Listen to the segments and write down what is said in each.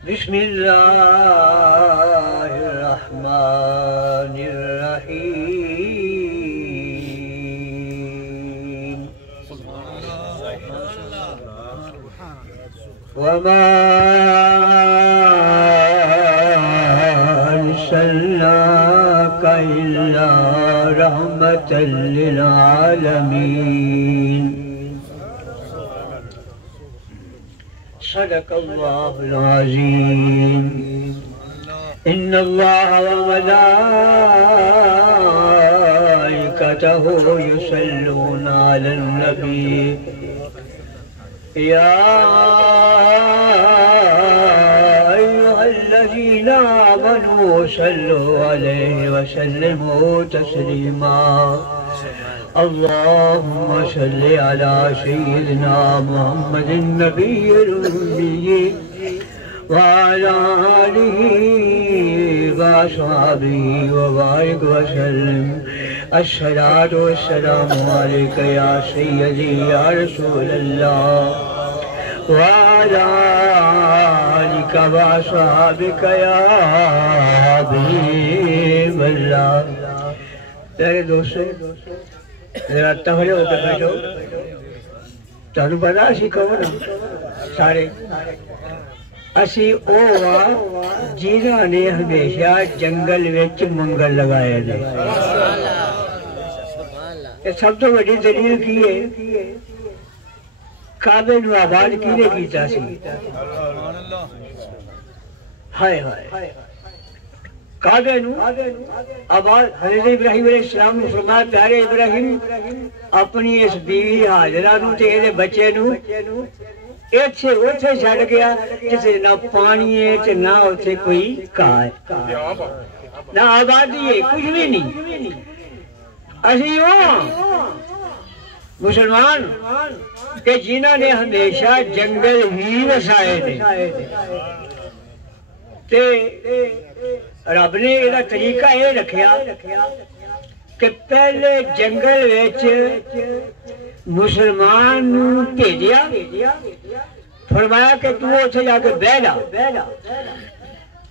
بسم الله الرحمن الرحيم وما أرسلناك إلا رحمة للعالمين صدق الله العظيم إن الله وملائكته يصلون على النبي يا أيها الذين آمنوا صلوا عليه وسلموا تسليما اللهم صل على سيدنا محمد النبي الأمي وعلى آله وأصحابه وبارك وسلم الصلاة والسلام عليك يا سيدي يا رسول الله وعلى آلك وأصحابك يا حبيب الله میرے دوستو ذرا تہرے ہو کے بیٹھو تانوں پتہ اسی کہو نا سارے اسی اوہ جنہاں نے ہمیشہ جنگل وچ منگل لگائے دے یہ سب تو بڑی دلیل کی ہے کعبے نو آباد کینے کیتا سی ہائے ہائے کعبے نو آباد حضرت ابراہیم علیہ السلام نے فرمایا پیارے ابراہیم اپنی اس بیوی حاجرہ نو تے دے بچے نو ایتھے اوتھے چھڈ گیا جسے نہ پانی ہے تے نہ اوتھے کوئی گھاہ ہے نہ آبادی ہے کچھ بھی نہیں اسی ہوں مسلمان کہ جنہاں نے ہمیشہ جنگل ہی وسائے تھے تے رب نے یہ طریقہ یہ رکھیا کہ پہلے جنگل وچ مسلمان نو بھیجیا فرمایا کہ تو اتھے جا کے بہ جا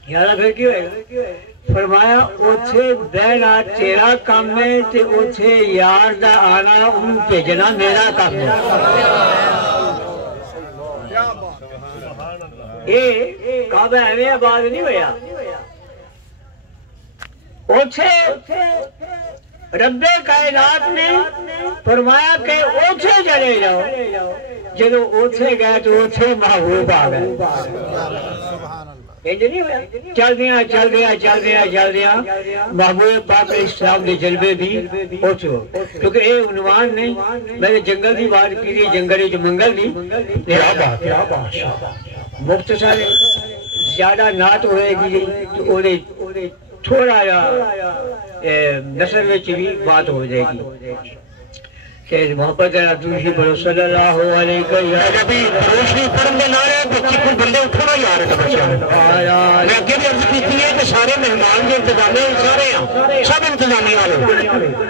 یارا پھر کیوں ہے فرمایا اتھے بہنا تیرا کام ہے تے اتھے یار دا آنا ان بھیجنا میرا کام ہے یہ کعبہ ہمیں آباد نہیں ہویا اوچھے رب کائنات نے فرمایا کہ اوچھے چلے جاؤ جدو اوچھے گئے تو اوچھے محبوب آ گئے چل دیا محبوب پاک اسلام کے جلوے بھی اوچھو کیونکہ اے عنوان نہیں میں نے جنگل دی بات کی دی جنگل جو منگل دی مختصر زیادہ نعت ہوئے گی تو تھوڑا یا نصر میں بھی بات ہو جائے گی کہ محبت ہے دوشی پڑھو صلی اللہ علیہ یا نبی دوشی پڑھنے نعرہ بچی کو بندے اٹھونا یار ہے بچہ میں اگے بھی عرض کی ہے کہ سارے مہمان کے انتظامی سارے ہیں سب انتظامی آلے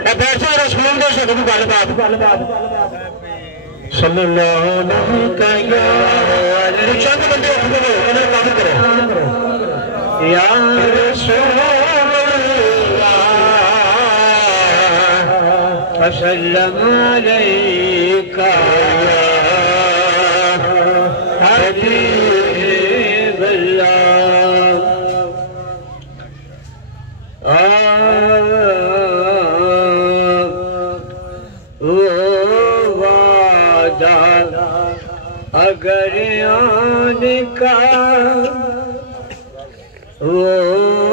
اے بیٹھے رسولوں دے سے بھی غالبات صلی اللہ علیہ یا چند بندے اٹھنے گئے انہیں کافی کرے یا رسول وسلم عليك يا حبيب الله وعدہ اگر آنے کا وعدہ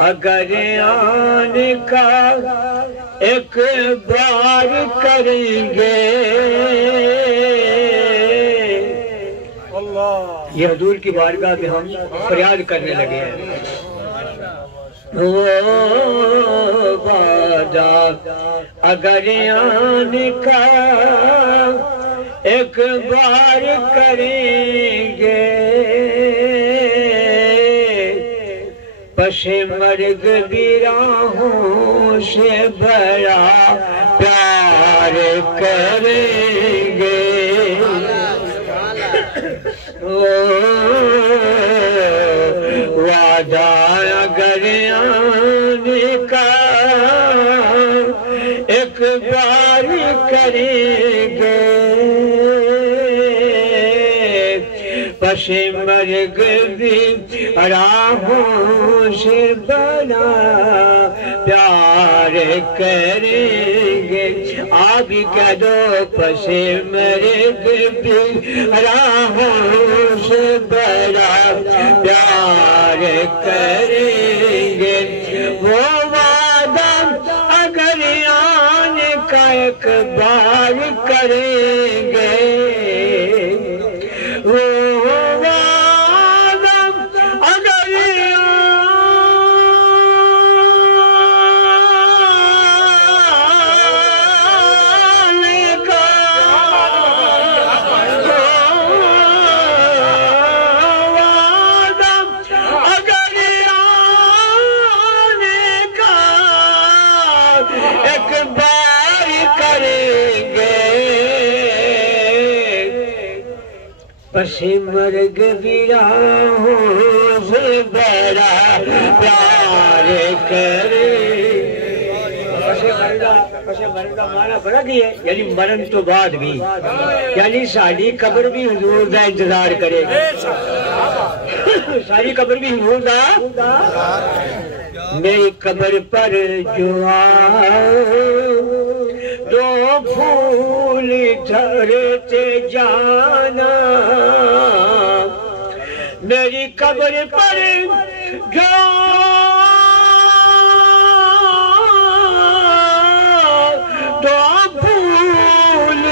اگر آنے کا ایک بار کریں گے یہ حضور کی بارگاہ میں ہم فریاد کرنے لگے ہیں وعدہ اگر آنے کا ایک بار کریں گے پس مرگ بھی راہوں سے بڑا پیار کریں گے پس مرگ بھی راہوں سے بڑا پیار کریں گے. آپ بھی کہہ دو پس مرگ بھی راہوں سے بڑا پیار کریں گے. وہ وعدہ اگر آنے کا ایک بار کریں گے, وہ وعدہ اگر آنے کا وعدہ اگر آنے کا ایک بار کریں گے, پس مرگ بھی راہوں سے بڑا پیار کرے. پس مرگ کا معنی بڑا دی ہے, یعنی مرن تو بعد بھی, یعنی ساری قبر بھی حضور دا انتظار کرے گی. ساری قبر بھی حضور دا. میری قبر پر جو دو پھول جھڑتے جانا, میری قبر پر جو دو پھول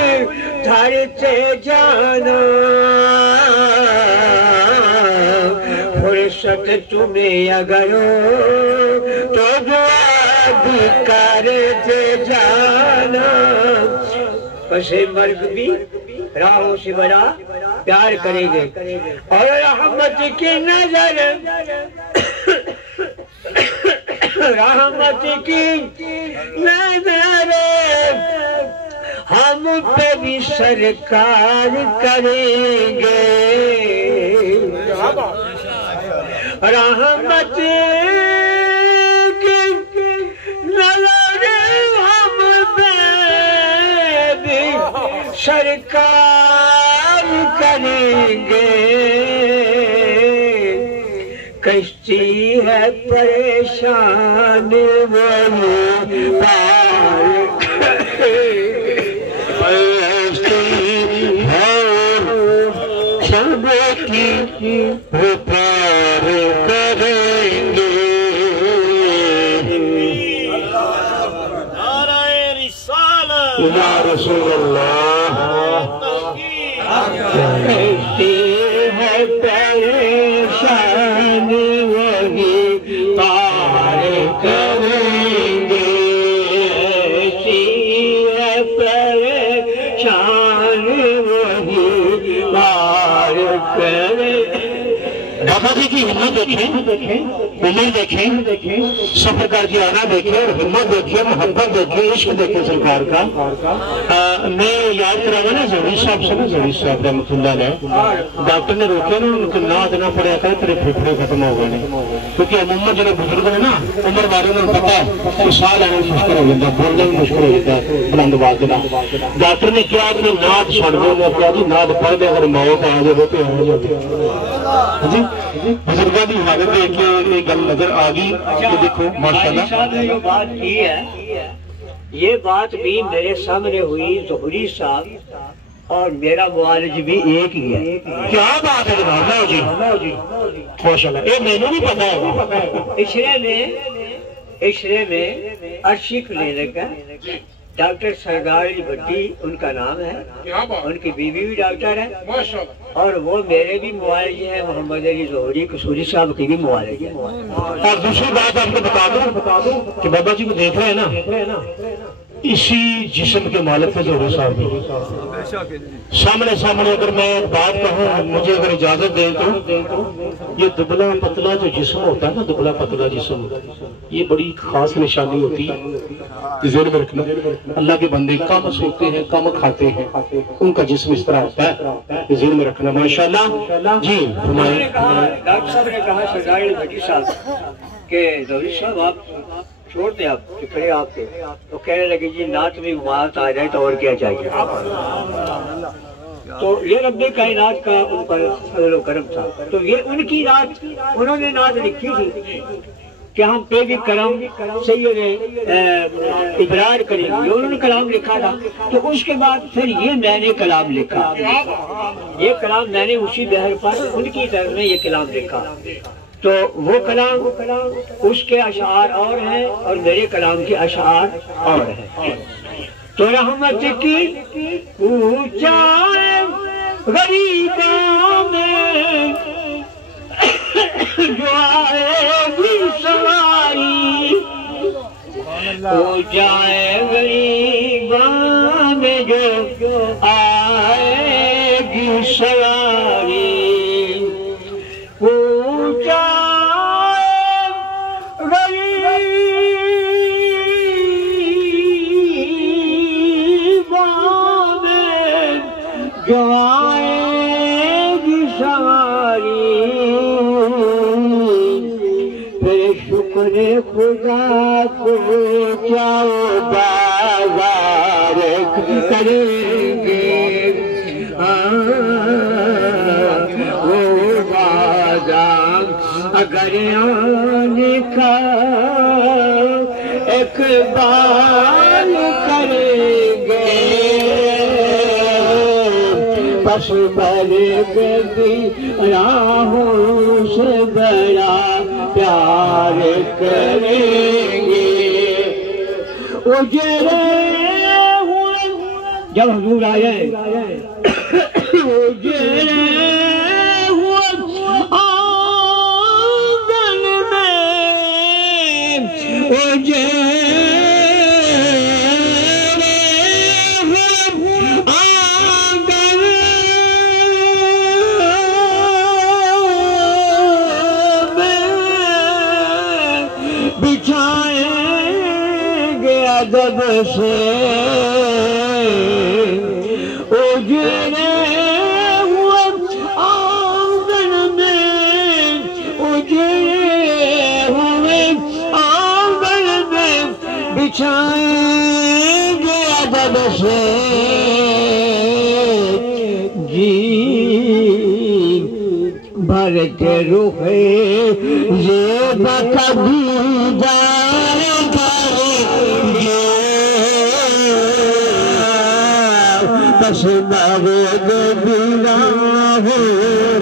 جھڑتے جانا, فرصت تمہیں اگر ہو تو دعا بھی کرتے جانا. پس مرگ بھی راہوں سے بڑا پیار کریں گے. اور رحمت کی نظر رحمت کی نظر ہم پہ بھی سرکار کریں گے. رحمت کی نظر ہم پہ بھی سرکار کریں گے. کشتی ہے پریشان وہی پار سب کی وہ پار کریں گے. نعرہ رسالت یا رسول اللہ. کشتی ہے پریشان وہی پار کریں گے. کشتی ہے پریشان وہی پار کریں. بابا جی کی ہمت دیکھیں, عمر دیکھیں, سفر کر کے آنا دیکھیں, اور ہمت دیکھیں, محبت دیکھیں, عشق دیکھیں سرکار کا. میں یاد کراؤں نا زہری صاحب سے, نا زہری صاحب رحمۃ اللہ علیہ, ڈاکٹر نے روکے نا, ان کو نعت نہ پڑھیا کرے تیرے پھیپھڑے ختم ہو گئے. کیونکہ عموماً جو بزرگ ہیں نا, عمر والوں نے پتا ہے کہ سال آنے میں مشکل ہو جاتا ہے, بولنا بھی مشکل ہو جاتا ہے بلند آواز دینا. ڈاکٹر نے کیا کہ نعت چھوڑ دو, میں کیا جی نعت پڑھ دے, اگر موت آ جائے تو آ جاتے جی. بزرگاں کی حالت دیکھ کے ایک گل نظر آ گئی کہ دیکھو ماشاءاللہ صاحب نے جو بات کی ہے, یہ بات بھی میرے سامنے ہوئی. ظہری صاحب اور میرا معالج بھی ایک ہی ہے. کیا بات ہے جناب جی, ماشاءاللہ. یہ میں نے نہیں پتا ہے. عشرے میں عرشی کلینک ہے, ڈاکٹر سرگار علی بھٹی ان کا نام ہے, ان کی بیوی بھی ڈاکٹر ہے, اور وہ میرے بھی معالج ہیں, محمد علی ظہری قصوری صاحب کی بھی معالج ہے. اور دوسری بات آپ کو بتا دوں کہ بابا جی کو دیکھ رہے ہیں نا, اسی جسم کے مالک تھے ظہری صاحب بھی. سامنے اگر میں ایک بات کہوں, مجھے اگر اجازت دیں تو, یہ دبلا پتلا جو جسم ہوتا ہے نا, دبلا پتلا جسم, یہ بڑی خاص نشانی ہوتی ہے. ذہن میں رکھنا, اللہ کے بندے کم سوتے ہیں, کم کھاتے ہیں, ان کا جسم اس طرح ہوتا ہے. ذہن میں رکھنا ماشاءاللہ. جی فرمائیں. ڈاکٹر صاحب نے کہا سرگار علی بھٹی صاحب کہ ظہری صاحب آپ چھوڑ دیں, آپ چکرے آپ کے, تو کہنے لگے جی نعت میں بات آ جائے تو اور کیا چاہیے. تو یہ رب کائنات کا ان پر فضل و کرم تھا. تو یہ ان کی نعت انہوں نے نعت لکھی تھی کہ ہم پہ بھی کرم سید ابرار کریں گے. انہوں نے کلام لکھا تھا. تو اس کے بعد پھر یہ میں نے کلام لکھا. یہ کلام میں نے اسی بحر پر ان کی طرف میں یہ کلام لکھا. تو وہ کلام اس کے اشعار اور ہیں اور میرے کلام کے اشعار اور ہیں. تو رحمت کی اونچا غریبوں میں جو آئے گی سواری اونچا غریبوں میں جو آئے گی سواری اونچا جو آئے گی سواری پھر شکر خدا کو جاؤ بازار کریں گے. وہ بازار اگر آنے کا اقبال کریں گے پس بھلے بھی راہوں سے بڑا پیار کریں گے. اجڑے ہوئے جب حضور آئے اجڑے ہوئے آنگن میں اجڑے بچھائیں گے ادب سے اجڑے ہوئے آنگن میں اجڑے ہوئے آنگن میں بچھائیں گے ادب سے جی بھر کے رخ زیب کبھی بس مرد بنا ہو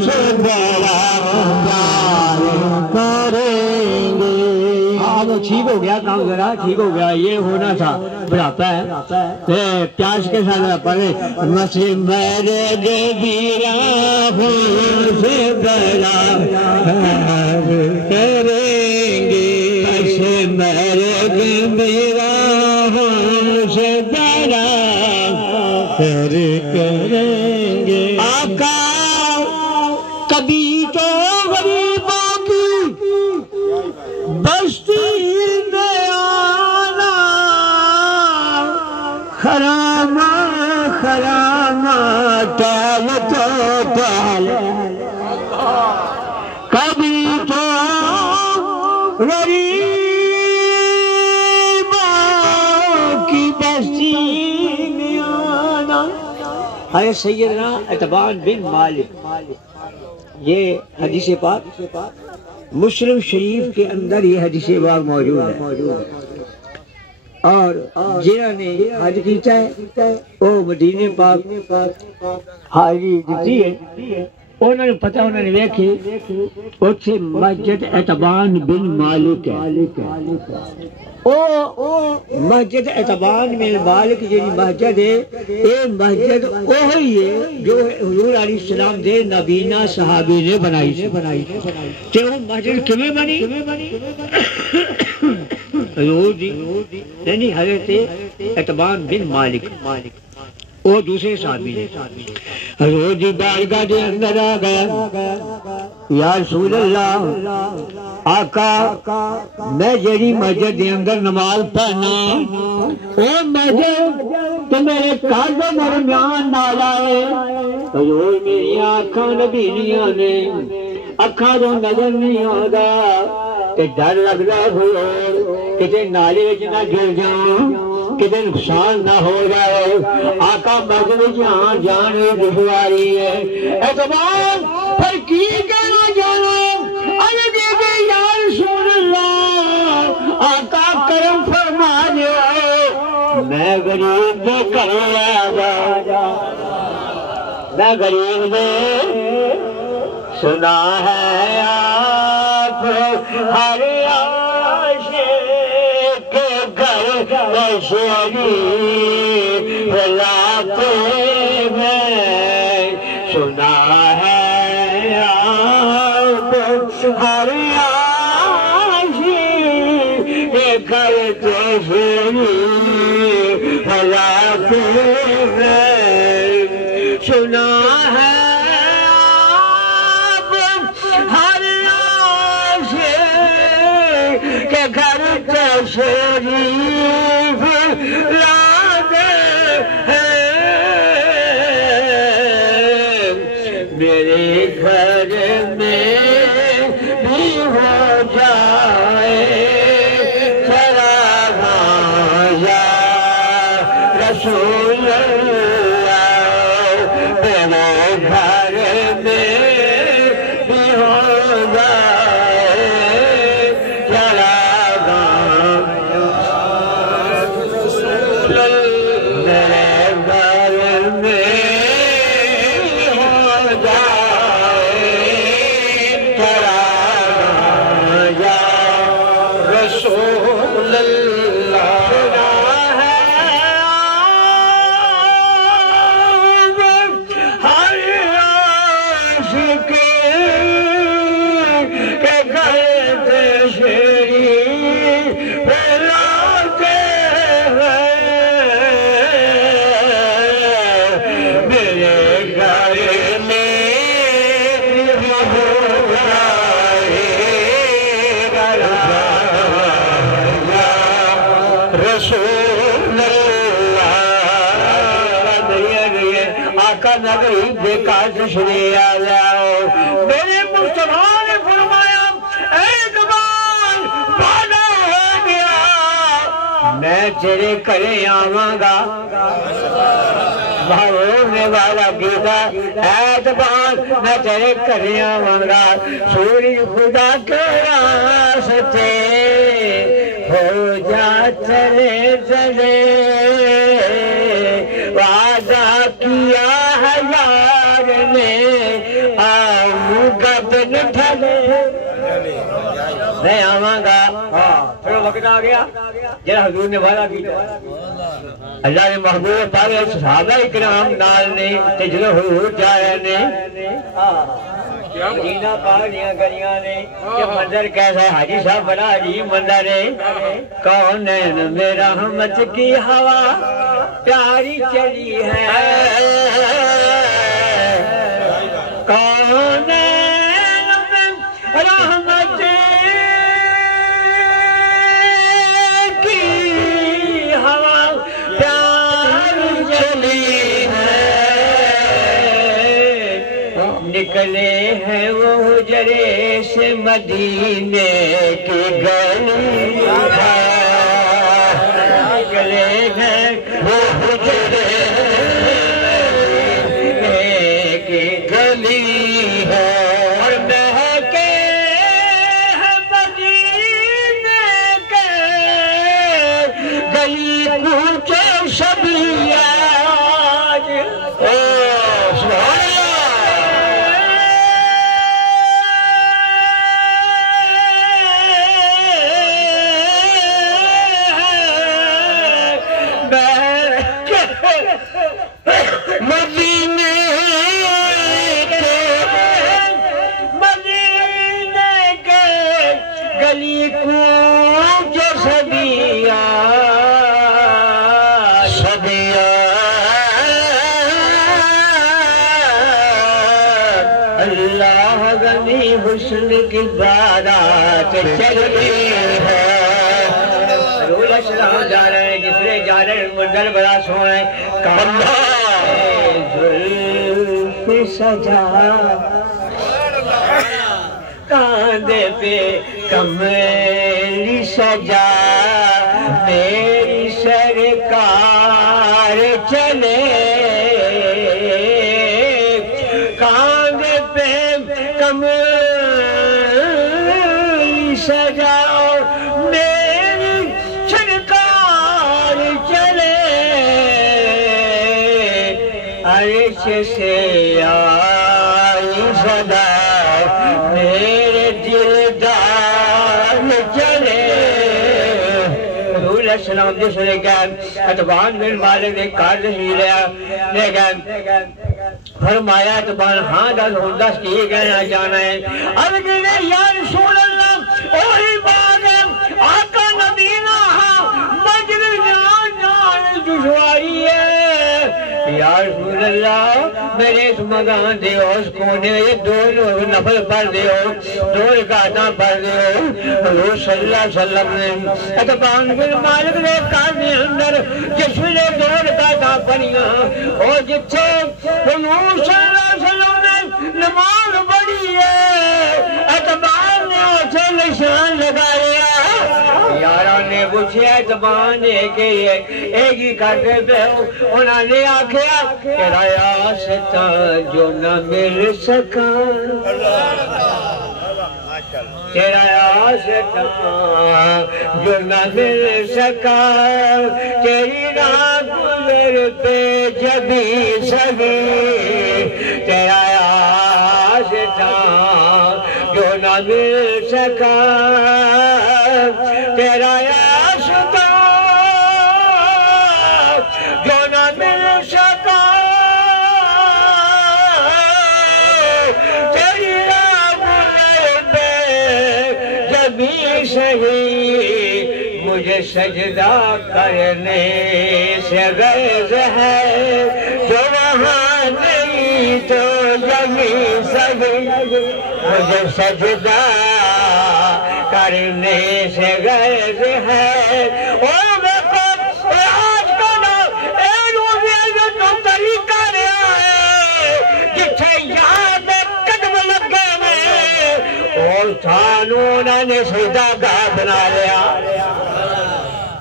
سے بڑا پیار کریں گے. اب ٹھیک ہو گیا کام ذرا ٹھیک ہو گیا. یہ ہونا تھا بڑھاپا ہے پیاس کے ساتھ پڑھے بس مرد بنا ہو سے بڑا پیار کریں گے. بس مرد بنا ہو سے بڑا کریں گے. آقا کبھی تو غریبوں کی بستی میں آنا خرامہ خرامہ ٹال تو ٹال کبھی تو غریبوں کی بستی ہے. سیدنا اتبان بن مالک یہ حدیث پاک مسلم شریف کے اندر یہ حدیث پاک موجود ہے. اور جنہوں نے حج کیتا ہے وہ مدینے پاک حاجی دیتی ہے انہوں نے پتہ انہوں نے دیکھی اتھے مسجد اتبان بن مالک ہے. مسجد اتبان بن مالک جی مسجد ہے یہ مسجد وہی ہے جو حضور علیہ السلام دے نبینا صحابی نے بنائی تے وہ مسجد کیویں بنی حضور جی نہیں حضرت اتبان بن مالک وہ دوسرے صحابی نے حضور جی بارگاہ دے اندر آ گیا یا رسول اللہ آقا میں جیڑی مسجد دے اندر نماز پڑھنا او مسجد تو میرے گھر دے درمیان نال آئے حضور میری آنکھاں نبیلیاں نے اکھاں تو نظر نہیں آتا تے ڈر لگدا حضور کتے نالے وچ نہ گر جاؤں کدھر نقصان نہ ہو جائے. آقا مجد جہاں جانے دشواری ہے. اعتبار پھر کی کہنا جانا یا رسول اللہ آقا کرم فرما دو میں غریب دے کر آجا. میں غریب دے سنا ہے آپ ہر عاشق کے گھر شریف لاتے میں. سنا ہے آپ ہر عاشق کے گھر شریف لاتے میں. سنا ہے گھر تشریف لاتے ہیں. میرے گھر میں بھی ہو جائے چراغاں یا رسول اللہ. میرے گھر میں بھی ہو جائے تشریف آؤ. میرے مصطفیٰ نے فرمایا اے زبان وعدہ ہو گیا میں تیرے کرے آواں گا. محبوب نے وعدہ کیا اے زبان میں تیرے کرے آواں گا. سورج خدا کے راستے ہو جا چلے چلے. وعدہ کیا ہے یار نے آؤں گا بن ڈھلے. میں آواں گا. پھر وقت آ گیا جہاں حضور نے وعدہ کیا. اللہ نے محبوب پاک صحابہ اکرام نال نے تے جدوں حضور جایا نے مدینہ پاک دیاں گلیاں نے. یہ منظر کیسا ہے حاجی صاحب؟ بڑا عجیب منظر ہے. کونین میں رحمت کی ہوا پیاری چلی ہے. کونین میں رحمت کی ہوا پیاری چلی ہے. نکلے ہیں وہ حجرے سے مدینے کی گلی ہے. نکلے ہیں وہ حجرے کی گلی ہے. اور مہکے ہیں مدینے کے گلی کوچے سبھی آج. اللہ غنی حسن کی بارات چلی ہے. رول اسلام جا رہے ہیں جسرے جا رہے ہیں منظر بڑا سونا ہے. زلف سجا کاندھے پہ کملی سجا میری سرکار سجاؤ میری سرکار چلے عرش سے آئی صدا میرے دلدار چلے رسول السلام جس نے کہا اتبان بن مالک نے کار تشریف لیا لیکن فرمایا اتبان ہاں دس ہوں دس کی کہنا چاہنا ہے اب کہنے یا رسول اللہ اوہی بات ہے آقا نبینا مجرد جان دشواری ہے یا رسول اللہ میرے اس مکان دے ہو اس کونے میں دو نفل پڑھ دے ہو دو رکعتاں پڑھ دے ہو حضور صلی اللہ علیہ وسلم نے اتبان بن مالک نے کار دے اندر جس نے دو رکعتاں پڑھیاں اور جتھے حضور صلی اللہ علیہ وسلم نے نماز پڑھی ہے اتبان نے اسے نشان لگایا یاران نے پوچھا اتبان ایک ہی کرتے پہ انہوں نے آکھیا کہ ریاستہ جو نہ مل سکا تیرا ریاستہ جو نہ مل سکا تیری راہ گزر پہ جبھی سگی تیرا ریاستہ جو نہ مل سکا تیرا ریاستہ جو نہ مل سکا تیری راہ گزر پہ جبھی سہی مجھے سجدہ کرنے سے غرض ہے جو وہاں نہیں تو زمین سہی مجھے سجدہ کرنے سے غرض ہے اور میں آج کا نا اے روزے جو تو طریقہ رہا ہے جتھے یاد قدم لگے میں اور تھانوں نے سجدہ گاہ بنا لیا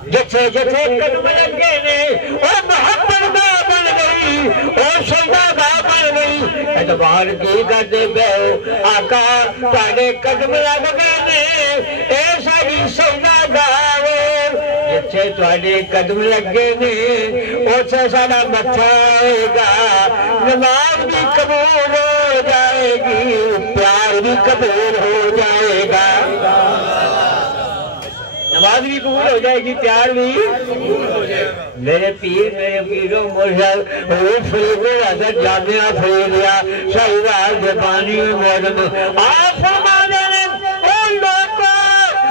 جتھے قدم لگے نے اور محبت گاہ بن گئی اور سجدہ گاہ بن گئی اتبار کی کرتے بیو آقا تانے قدم لگ گئے نے اے ساری سجدہ گاہ جتھے تواڈے قدم لگے نے اوتھے ساڈا متھا آئے گا نماز بھی قبول ہو جائے گی پیار بھی قبول ہو جائے گا نماز بھی قبول ہو جائے گی پیار بھی میرے پیر میرے پیروں مرشد حضور فریق الحسن جامعہ فریدیہ شہزاد زبانی محرم آپ فرمانے ہیں او لوگوں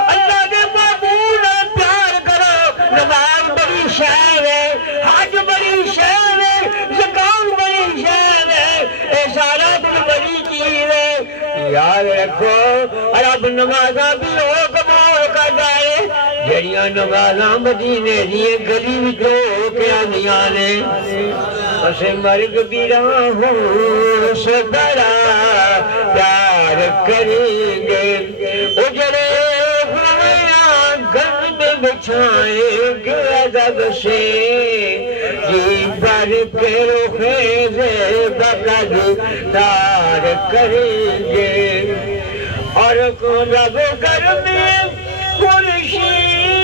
اللہ کے معبود پیار کرو نماز بڑی شہر ہے حج بڑی شہر ہے زکات بڑی شہر ہے اشارات بڑی چیز ہے یاد رکھو رب نمازاں بھی ہو قبول کر جائے جڑیاں نمازاں مدینے دیئے گلی وچوں کے آنیاں نے اسے مرگ بھی راہوں سے بڑا پیار کریں گے اجڑے گھوڑیاں گھر میں بچھائیں گے ادب سے جی بھر کے روخے سے بقد دار کریں گے اور رب گھر میں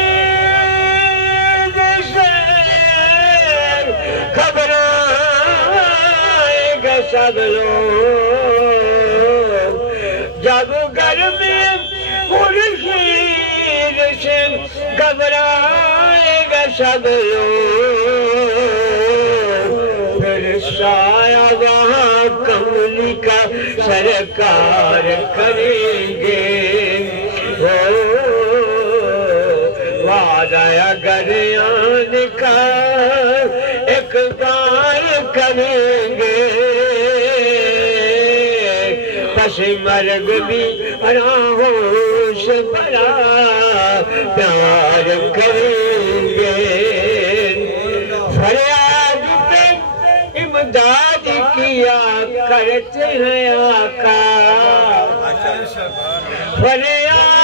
خورشید سے گھبرائیں گے سب لوگ جب گھر میں خورشید سے گھبرائیں گے سب لوگ پھر سایہ وہاں کملی کا سرکار کریں گے وعدہ اگر آنے کا اقرار کریں گے پس مرگ بھی راہوں سے بڑا پیار کریں گے فریاد پہ امداد کیا کرتے ہیں آقا فریاد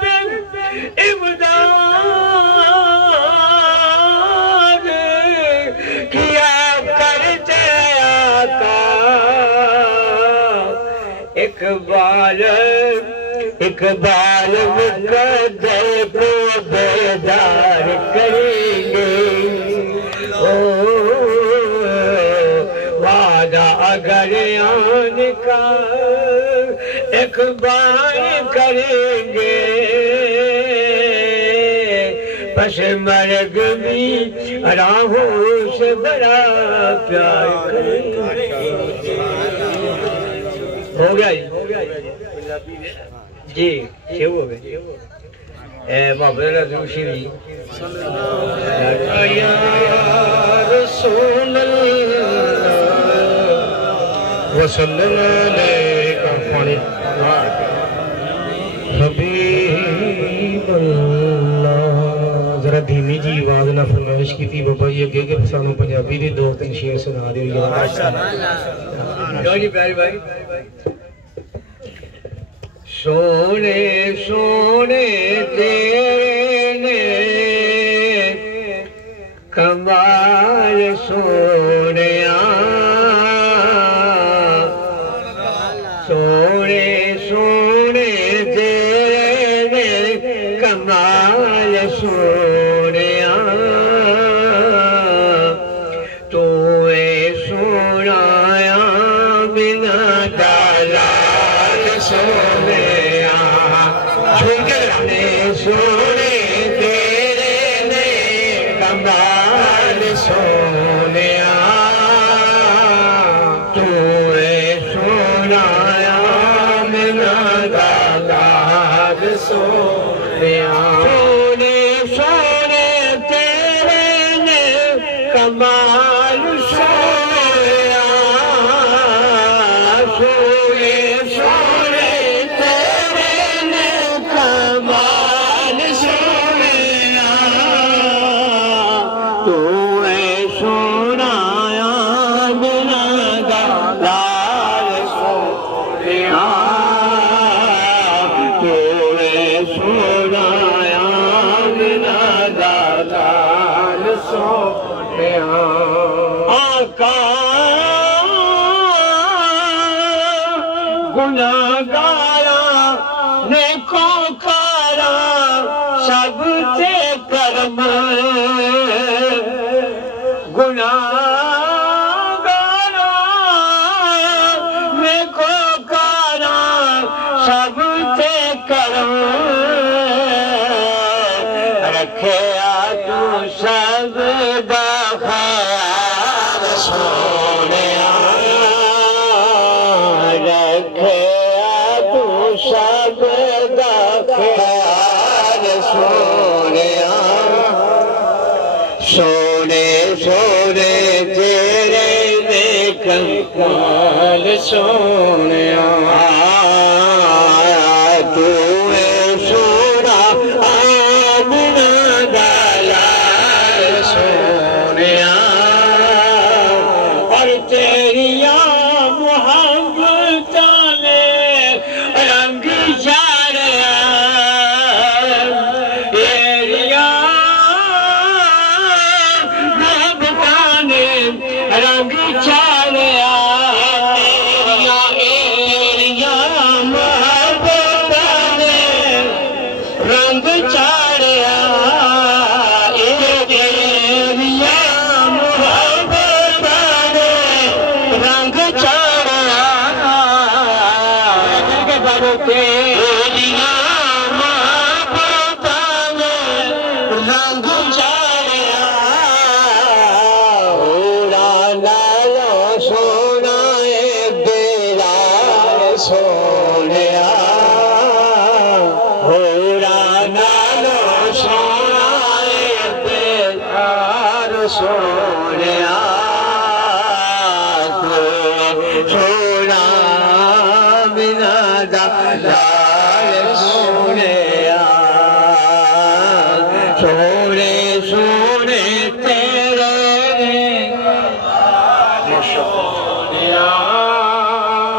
پہ امداد کیا کرتے آقا اقبال مقدر کو بیدار کریں گے وعدہ اگر آنے کا اقبال کریں گے پس مرگ بھی راہوں سے بڑا پیار کریں گے ہو گیا جی شروع ہو گئے محمد رضو شیری یا رسول اللہ وسلم علیکہ حبیب اللہ ذرا دھیمی جی آواز نہ فرمائش کی تھی بابا یہ کہ پسانوں پنجابی دی دو تین شیر سنا دیو یا جی پیاری بھائی سونے سونے تیرے نے کمال سونیا سونے سونے تیرے نے کمال سونیا تو اے سونایا بنا دلال سونے سونے تیرے نے کمال سونیا تو اے سونایا منا دلال سونیا سونے سونے تیرے نے کمال سونیا سونے سونے تیرے نے کمال سونیا تو اے سونایا بنا دلال سونیا تو اے سونایا بنا دلال سونیا آقا گناہگارا نیکوکارا سب تے کرم گناہگارا نیکوکارا سب تے کرم رکھیا تو سب دا خیال سونیا رکھیا تو سب دا خیال سونیا سونے سونے تیرے نے کمال سونیا تو اے سونا آمنا دلال سونیا اور تیریاں محبتاں نے رنگ چاڑیا تیریاں محبتاں نے رنگ چاڑیا تیریاں محبتاں نے رنگ چاڑیا تیریاں محبتاں نے رنگ چاڑیا تیریاں محبتاں نے رنگ چاڑیا نالو سونا بیلال سونیا نالو سونا بیلال سونیا سونا بنا دلال سونیا سونے سونے تیرے سونیا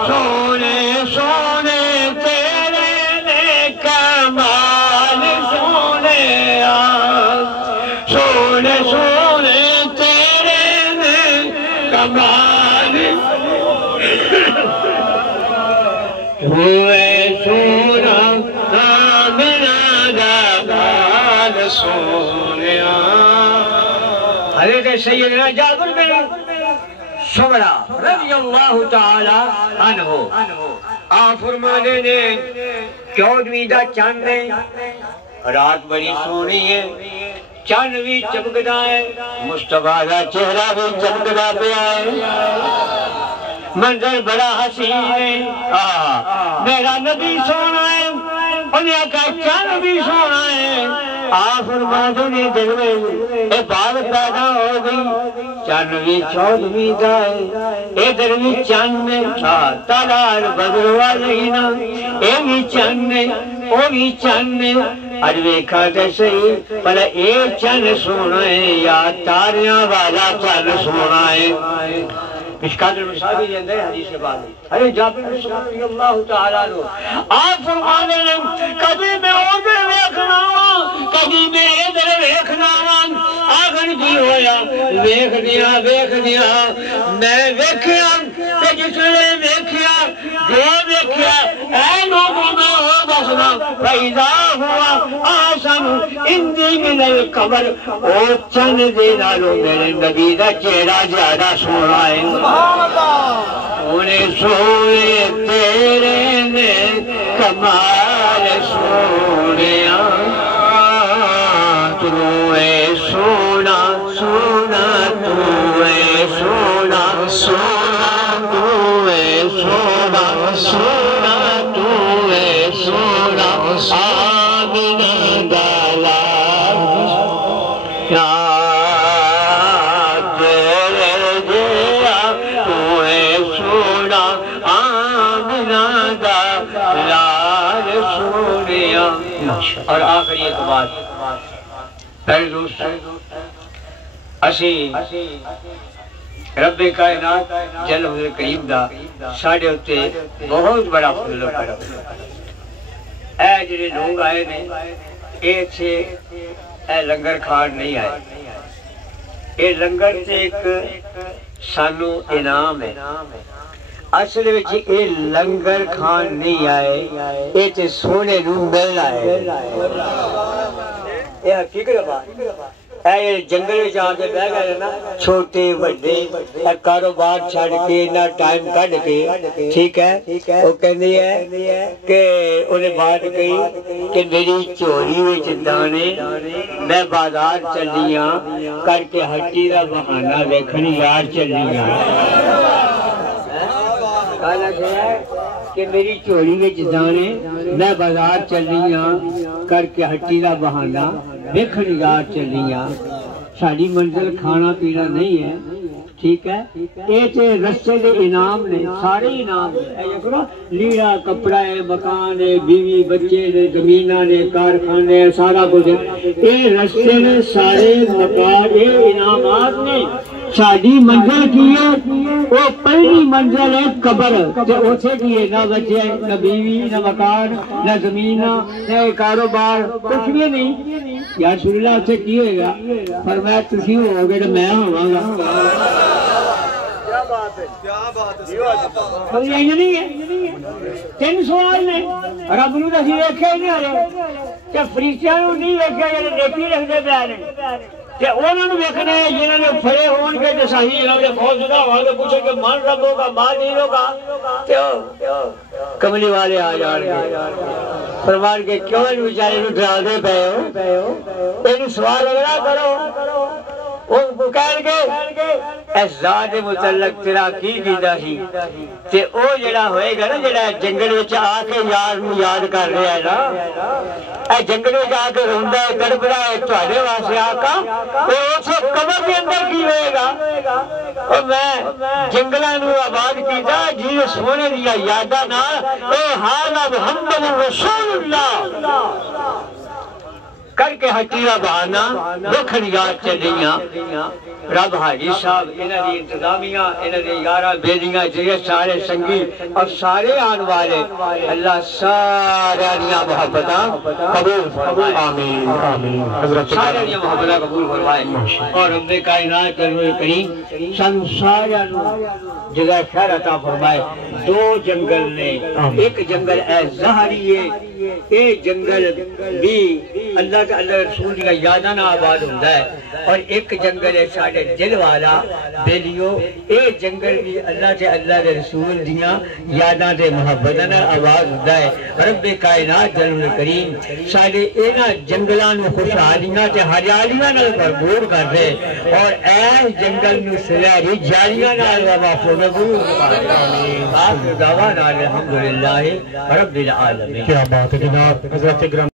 سونے سونے تیرے نے کمال سونیا سونے سونے تیرے نے کمال ہوئے سونا آمنہ دا لال سونیا حضرت سیدنا جابر بن سمرہ رضی اللہ تعالی عنہ آپ فرمانے نے 14ویں دا چاند ہے رات بڑی سونی ہے چاند بھی چمکدا ہے مصطفیٰ دا چہرہ بھی چمکدا پیا ہے منظر بڑا حسین ہے میرا نبی سونا ہے انہیں کہا چاند بھی سونا ہے آپ فرماتے نے دل میں ایک بات پیدا ہو گئی چاند بھی 14ویں دا ہے ادھر بھی چاند میں تالار بدروا لینا اے بھی چاند میں او بھی چاند میں اج ویکھا تے صحیح بھلا اے چاند سونا ہے یا تاریاں والا چاند سونا ہے مشکات المصابی کے اندر حدیث کے بعد ارے جابر بن سمرہ رضی اللہ تعالیٰ عنہ آپ فرمانے لیں کبھی میں ادھر ویکھنا کبھی میں ادھر ویکھنا آگن کی ہویا ویکھ دیا میں ویکھیا تے جس نے ویکھیا اے لوگوں میں ہو دسنا فیضا ہوا آسن اندی من القبر او چند دے نالو میرے نبی دا چہرہ زیادہ سونا ہے انہیں سونے تیرے نے کمال سونیا تو اے سونا سونا تو اے سونا سونا تو اے سونا سونا تو اے سونا آمنہ دالا اور آخری ایک بات پہلے دوست اسی رب کائنات جل حضور کریم دا ساڑھے ہوتے بہت بڑا فضل کرم اے جنہیں لوگ آئے نے اے چھے اے لنگر کھان نہیں آئے اے لنگر تے ایک سانو انعام ہے اصل وچ اے لنگر کھان نہیں آئے اے تے سونے نو مل آئے اے حقیقت بات اے جنگل وچ آ کے بیٹھ گئے نا چھوٹے بڑے کاروبار چھڈ کے نہ ٹائم کڈ کے ٹھیک ہے وہ کہندی ہے کہ انہیں بات کہی کہ میری چوری وچ دانے میں بازار چلیاں کر کے ہٹی دا بہانہ ویکھن یار چلیاں کہنا گیا ہے کہ میری چوری میں جدانے میں بازار چلیاں کر کے ہٹی دا بہانہ ویکھن یار چلیاں ساڑی منزل کھانا پینا نہیں ہے ٹھیک ہے اے تے رستے دے انعام نے سارے انعام نے اے لیڑا کپڑا ہے مکان ہے بیوی بچے نے زمینہ نے کارخانے سارا کچھ اے رستے نے سارے مکان اے انعامات نے ساڑی منزل کی ہے وہ پہلی منزل ہے قبر تے اوچھے کی ہے نہ بچے نہ بیوی نہ مکان نہ زمینہ نہ کاروبار کچھ بھی نہیں یا رسول اللہ اوچھے کی ہوئے گا فرمایا تسی ہو گے تو میں ہوں گا نہیں ہے تین سوال نے رب نو تو دیکھے ہی نہیں رہے کہ فرشتیاں نہیں دیکھے جڑے نیکی رکھتے پے نے کہ انہوں نے دیکھنا ہے جنہوں نے پھڑے ہون کے جو صحیح جنہوں نے بہت زیادہ ہوا کے پوچھے کہ مان رب ہوگا مان نہیں ہوگا تو کملی والے آ جان گے فرمان کے کیوں ان بیچارے نو ڈرا دے پے ہو ان سوال اگلا کرو وہ کہن گے اے ذات متعلق تیرا کی دیدہ ہی تے او جڑا ہوئے گا نا جڑا جنگل وچ آ کے یار نو یاد کر رہا ہے نا اے جنگل وچ آ کے روندا ہے تڑپدا ہے تواڈے واسطے آقا تے اس قبر دے اندر کی ہوئے گا او میں جنگلاں نو آباد کیتا جی سونے دی یاداں نال اے حالا محمد رسول اللہ کر کے ہٹی دا بہانہ ویکھن یاد چلیاں رب حاجی صاحب انہاں دی انتظامیہ انہاں دے یاراں بیلیاں جڑے سارے سنگی اور سارے آن والے اللہ سارے دیاں محبتاں قبول آمین سارے دیاں محبتاں قبول فرمائے اور رب کائنات کریم سن سارے جگہ خیر عطا فرمائے دو جنگل نے ایک جنگل اے ظاہری ہے اے جنگل بھی اللہ کے اللہ رسول کا یادانہ آباد ہوتا ہے اور ایک جنگل ہے ساڑھے دل والا بیلیو اے جنگل بھی اللہ کے اللہ کے رسول دیاں یاداں دے محبتاں آباد ہوتا ہے رب کائنات جل کریم ساڑھے اینا جنگلان و خوشحالیاں تے ہریالیاں نال بھرپور کر دے اور اے جنگل نو سلاری جالیاں نال محفوظ آخر دعوانا الحمدللہ رب العالمین. کیا بات ہے جناب حضرت گرام